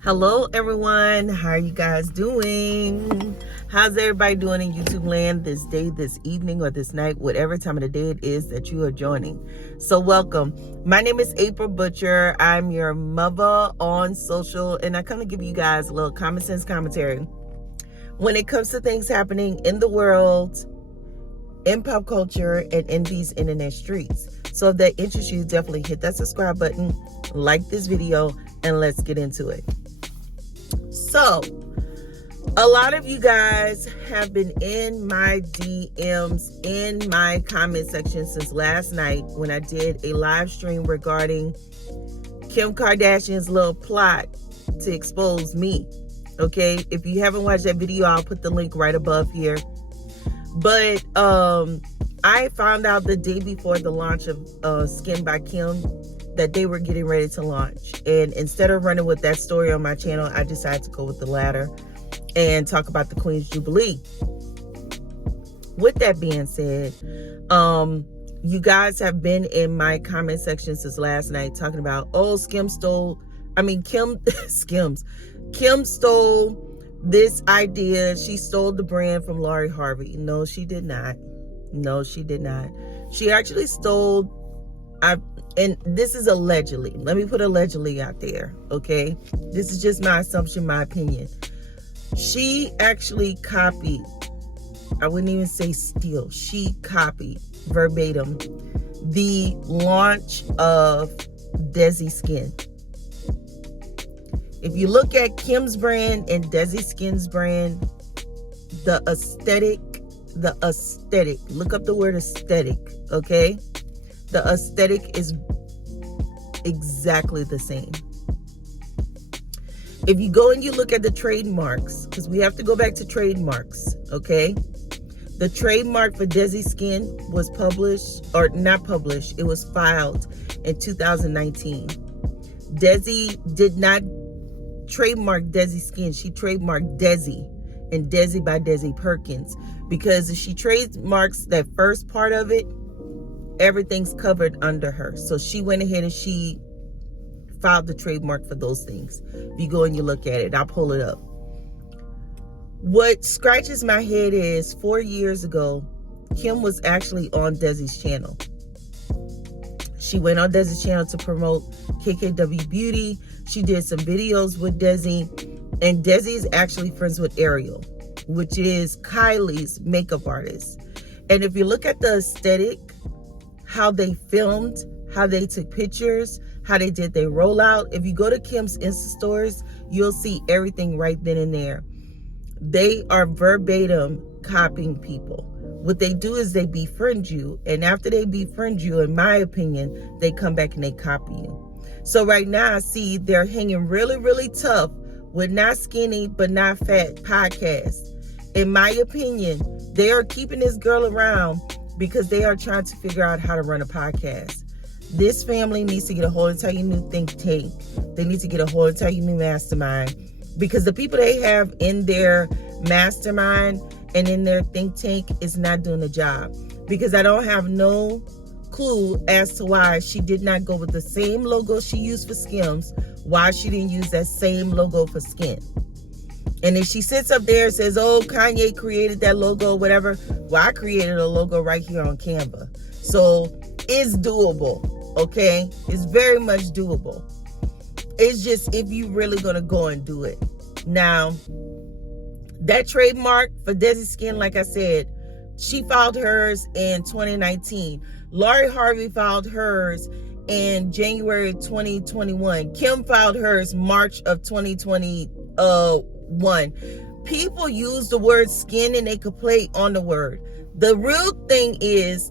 Hello everyone, how are you guys doing? How's everybody doing in YouTube land this day, this evening, or this night, whatever time of the day it is that you are joining? So welcome. My name is April Butcher. I'm your mother on social, and I come to give you guys a little common sense commentary when it comes to things happening in the world, in pop culture, and in these internet streets. So if that interests you, definitely hit that subscribe button, like this video, and let's get into it. So, a lot of you guys have been in my DMs, in my comment section since last night when I did a live stream regarding Kim Kardashian's little plot to expose me. Okay, if you haven't watched that video, I'll put the link right above here. But I found out the day before the launch of Skin by Kim that they were getting ready to launch. And instead of running with that story on my channel, I decided to go with the latter and talk about the Queen's Jubilee. With that being said, you guys have been in my comment section since last night talking about, oh, Kim stole this idea. She stole the brand from Lori Harvey. No, she did not. No, she did not. She actually stole, and this is allegedly, let me put allegedly out there, okay? This is just my assumption, my opinion. She actually copied, I wouldn't even say steal, she copied verbatim the launch of Desi Skin. If you look at Kim's brand and Desi Skin's brand, the aesthetic, look up the word aesthetic, okay? The aesthetic is exactly the same. If you go and you look at the trademarks, because we have to go back to trademarks, okay? The trademark for Desi Skin was published, or not published, it was filed in 2019. Desi did not trademark Desi Skin. She trademarked Desi, and Desi by Desi Perkins, because if she trademarks that first part of it, everything's covered under her. So she went ahead and she filed the trademark for those things. If you go and you look at it, I'll pull it up. What scratches my head is 4 years ago, Kim was actually on Desi's channel. She went on Desi's channel to promote KKW Beauty. She did some videos with Desi, and Desi is actually friends with Ariel, which is Kylie's makeup artist. And if you look at the aesthetic, how they filmed, how they took pictures, how they did their rollout. If you go to Kim's Insta stores, you'll see everything right then and there. They are verbatim copying people. What they do is they befriend you, and after they befriend you, in my opinion, they come back and they copy you. So right now I see they're hanging really, really tough with Not Skinny But Not Fat podcast. In my opinion, they are keeping this girl around because they are trying to figure out how to run a podcast. This family needs to get a whole entire new think tank. They need to get a whole entire new mastermind, because the people they have in their mastermind and in their think tank is not doing the job. Because I don't have no clue as to why she did not go with the same logo she used for Skims, why she didn't use that same logo for Skin. And if she sits up there and says, oh, Kanye created that logo, whatever, well, I created a logo right here on Canva. So it's doable, okay? It's very much doable. It's just if you really gonna go and do it. Now, that trademark for Desi Skin, like I said, she filed hers in 2019. Lori Harvey filed hers in January 2021. Kim filed hers March of 2021. People use the word skin and they could play on the word. The real thing is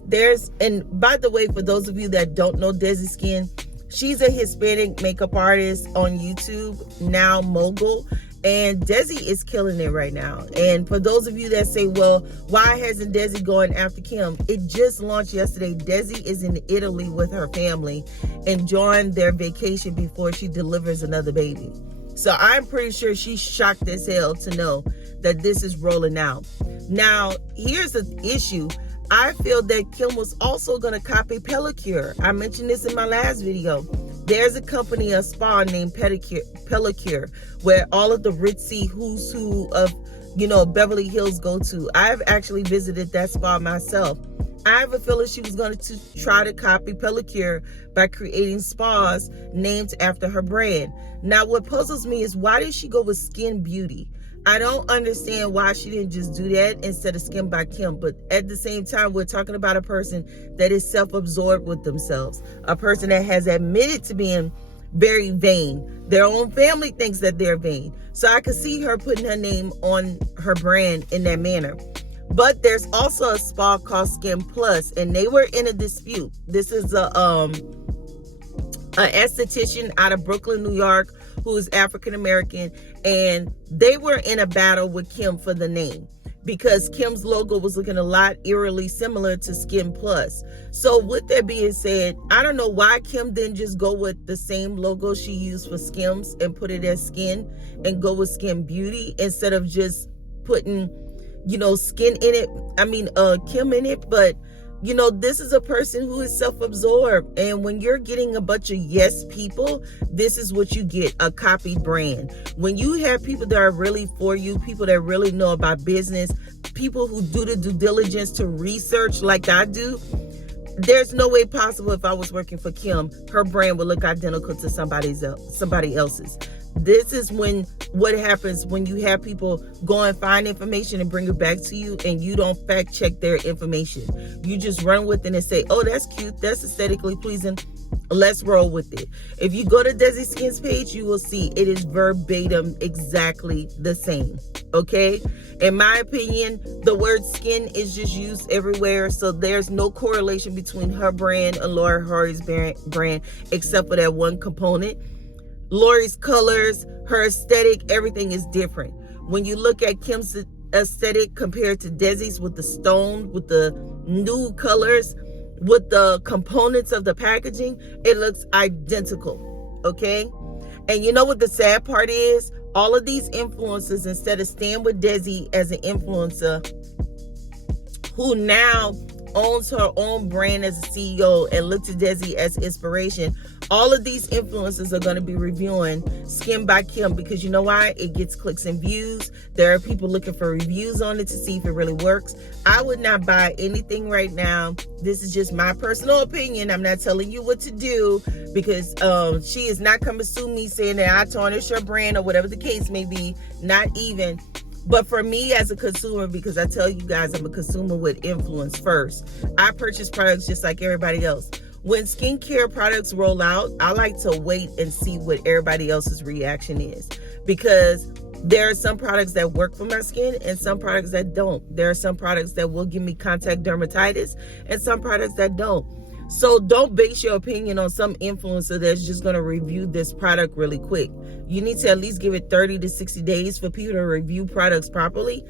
and by the way, for those of you that don't know Desi Skin, she's a Hispanic makeup artist on YouTube, now mogul, and Desi is killing it right now. And for those of you that say, well, why hasn't Desi gone after Kim? It just launched yesterday. Desi is in Italy with her family, enjoying their vacation before she delivers another baby. So I'm pretty sure she's shocked as hell to know that this is rolling out. Now, here's the issue. I feel that Kim was also going to copy Pellicure. I mentioned this in my last video. There's a company, a spa named Pellicure, where all of the ritzy who's who of, Beverly Hills go to. I've actually visited that spa myself. I have a feeling she was going to try to copy Pellicure by creating spas named after her brand. Now, what puzzles me is, why did she go with Skin Beauty? I don't understand why she didn't just do that instead of Skin by Kim. But at the same time, we're talking about a person that is self-absorbed with themselves, a person that has admitted to being very vain. Their own family thinks that they're vain. So I could see her putting her name on her brand in that manner. But there's also a spa called Skin Plus, and they were in a dispute. This is an esthetician out of Brooklyn, New York, who is African American, and they were in a battle with Kim for the name, because Kim's logo was looking a lot eerily similar to Skin Plus. So with that being said, I don't know why Kim didn't just go with the same logo she used for Skims and put it as Skin, and go with Skin Beauty instead of just putting, Skin in it. Kim in it. But this is a person who is self-absorbed. And when you're getting a bunch of yes people, this is what you get, a copied brand. When you have people that are really for you, people that really know about business, people who do the due diligence to research like I do, there's no way possible if I was working for Kim, her brand would look identical to somebody else's. This is what happens when you have people go and find information and bring it back to you, and you don't fact check their information. You just run with it and say, oh, that's cute, that's aesthetically pleasing, let's roll with it. If you go to Desi Skin's page, you will see it is verbatim exactly the same. Okay? In my opinion, the word skin is just used everywhere, so there's no correlation between her brand and Lori Harvey's brand, except for that one component. Lori's colors, her aesthetic, everything is different. When you look at Kim's aesthetic compared to Desi's, with the stone, with the nude colors, with the components of the packaging, it looks identical, okay? And you know what the sad part is? All of these influencers, instead of staying with Desi as an influencer, who now owns her own brand as a CEO and looks to Desi as inspiration, all of these influencers are going to be reviewing Skin by Kim, because you know why? It gets clicks and views. There are people looking for reviews on it to see if it really works. I would not buy anything right now. This is just my personal opinion. I'm not telling you what to do, because she is not coming to sue me saying that I tarnish her brand or whatever the case may be. Not even. But for me as a consumer, because I tell you guys, I'm a consumer with influence first, I purchase products just like everybody else. When skincare products roll out, I like to wait and see what everybody else's reaction is, because there are some products that work for my skin and some products that don't. There are some products that will give me contact dermatitis and some products that don't. So don't base your opinion on some influencer that's just going to review this product really quick. You need to at least give it 30 to 60 days for people to review products properly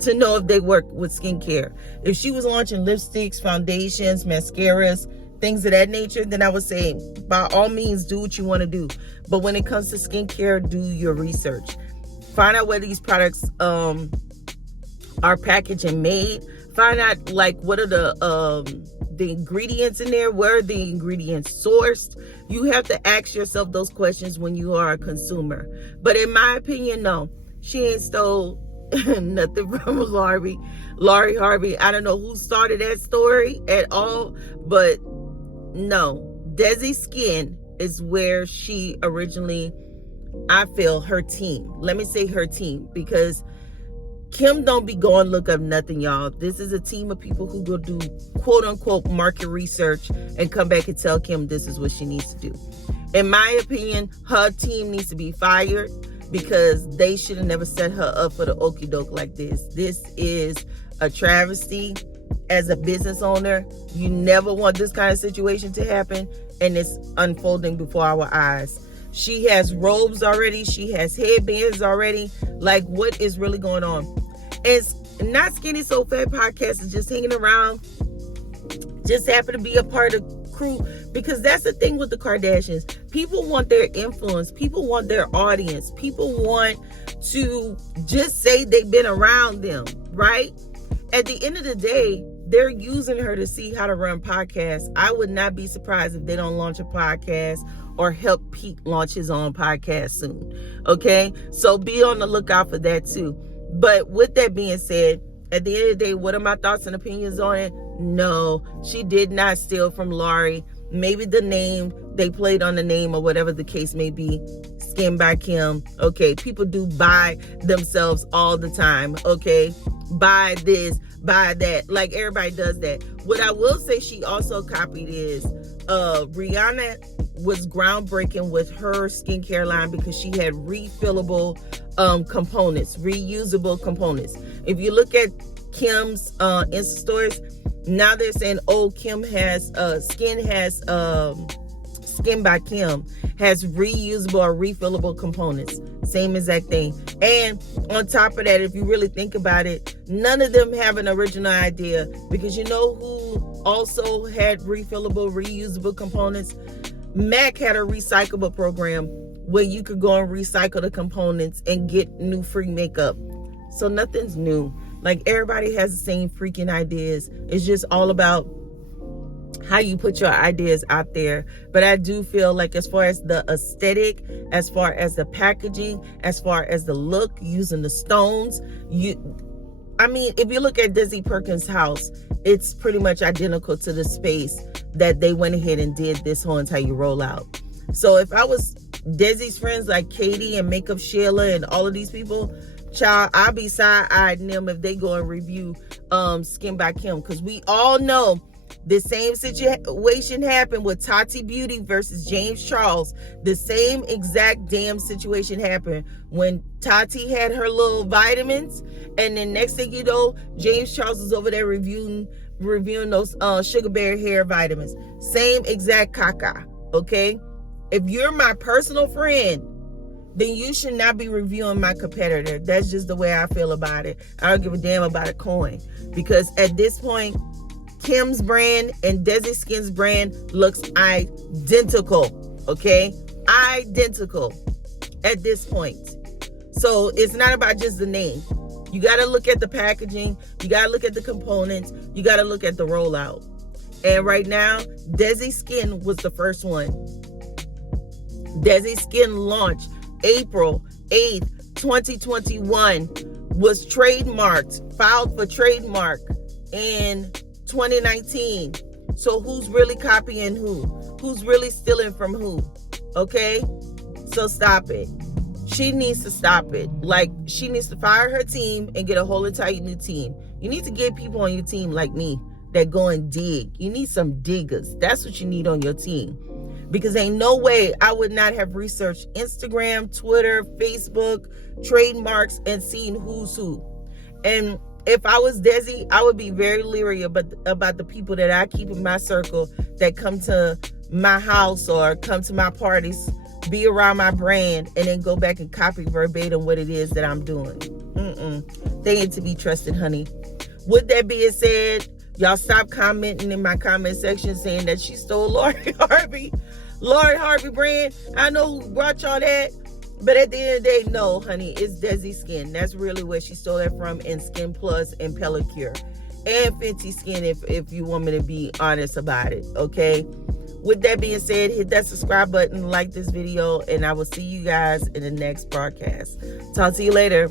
to know if they work with skincare. If she was launching lipsticks, foundations, mascaras, things of that nature, then I would say by all means do what you want to do. But when it comes to skincare, do your research. Find out where these products are packaged and made. Find out like what are the ingredients in there, where are the ingredients sourced. You have to ask yourself those questions when you are a consumer. But in my opinion, no, she ain't stole nothing from Lori Harvey. I don't know who started that story at all, but no, Desi Skin is where she originally, I feel, her team. Let me say her team, because Kim don't be going look up nothing, y'all. This is a team of people who go do quote unquote market research and come back and tell Kim this is what she needs to do. In my opinion, her team needs to be fired, because they should have never set her up for the okie doke like this. This is a travesty. As a business owner, you never want this kind of situation to happen, and it's unfolding before our eyes. She has robes already. She has headbands already. Like, what is really going on? And Not Skinny So Fat podcast is just hanging around. Just happen to be a part of crew, because that's the thing with the Kardashians. People want their influence. People want their audience. People want to just say they've been around them, right? At the end of the day, they're using her to see how to run podcasts. I would not be surprised if they don't launch a podcast or help Pete launch his own podcast soon. Okay, so be on the lookout for that too. But with that being said, at the end of the day, what are my thoughts and opinions on it? No, she did not steal from Lori. Maybe the name, they played on the name or whatever the case may be. Skin by Kim. Okay, people do buy themselves all the time. Okay, buy this, buy that. Like, everybody does that. What I will say she also copied is Rihanna was groundbreaking with her skincare line because she had refillable components, reusable components. If you look at Kim's Insta stories, now they're saying, oh, Kim has Skin by Kim has reusable or refillable components. Same exact thing. And on top of that, if you really think about it, none of them have an original idea, because you know who also had refillable, reusable components? MAC had a recyclable program where you could go and recycle the components and get new free makeup. So nothing's new. Like, everybody has the same freaking ideas. It's just all about how you put your ideas out there. But I do feel like, as far as the aesthetic, as far as the packaging, as far as the look, using the stones, if you look at Desi Perkins' house, it's pretty much identical to the space that they went ahead and did this whole entire rollout. So if I was Desi's friends like Katie and Makeup Sheila and all of these people, child, I'll be side-eyeing them if they go and review Skin by Kim, because we all know the same situation happened with Tati Beauty versus James Charles. The same exact damn situation happened when Tati had her little vitamins, and then next thing you know, James Charles was over there reviewing those Sugar Bear hair vitamins. Same exact caca, okay? If you're my personal friend, then you should not be reviewing my competitor. That's just the way I feel about it. I don't give a damn about a coin, because at this point, Kim's brand and Desi Skin's brand looks identical, okay? Identical at this point. So it's not about just the name. You got to look at the packaging. You got to look at the components. You got to look at the rollout. And right now, Desi Skin was the first one. Desi Skin launched April 8th, 2021, was trademarked, filed for trademark in 2019. So who's really copying who? Who's really stealing from who? Okay? So stop it. She needs to stop it. Like, she needs to fire her team and get a whole entire new team. You need to get people on your team like me that go and dig. You need some diggers. That's what you need on your team. Because ain't no way I would not have researched Instagram, Twitter, Facebook, trademarks, and seen who's who. And if I was Desi, I would be very leery about the people that I keep in my circle that come to my house or come to my parties, be around my brand, and then go back and copy verbatim what it is that I'm doing. They ain't to be trusted, honey. With that being said, y'all stop commenting in my comment section saying that she stole Lori Harvey brand. I know who brought y'all that. But at the end of the day, no, honey, it's Desi Skin. That's really where she stole that from, and Skin Plus and Pellicure. And Fenty Skin, if you want me to be honest about it, okay? With that being said, hit that subscribe button, like this video, and I will see you guys in the next broadcast. Talk to you later.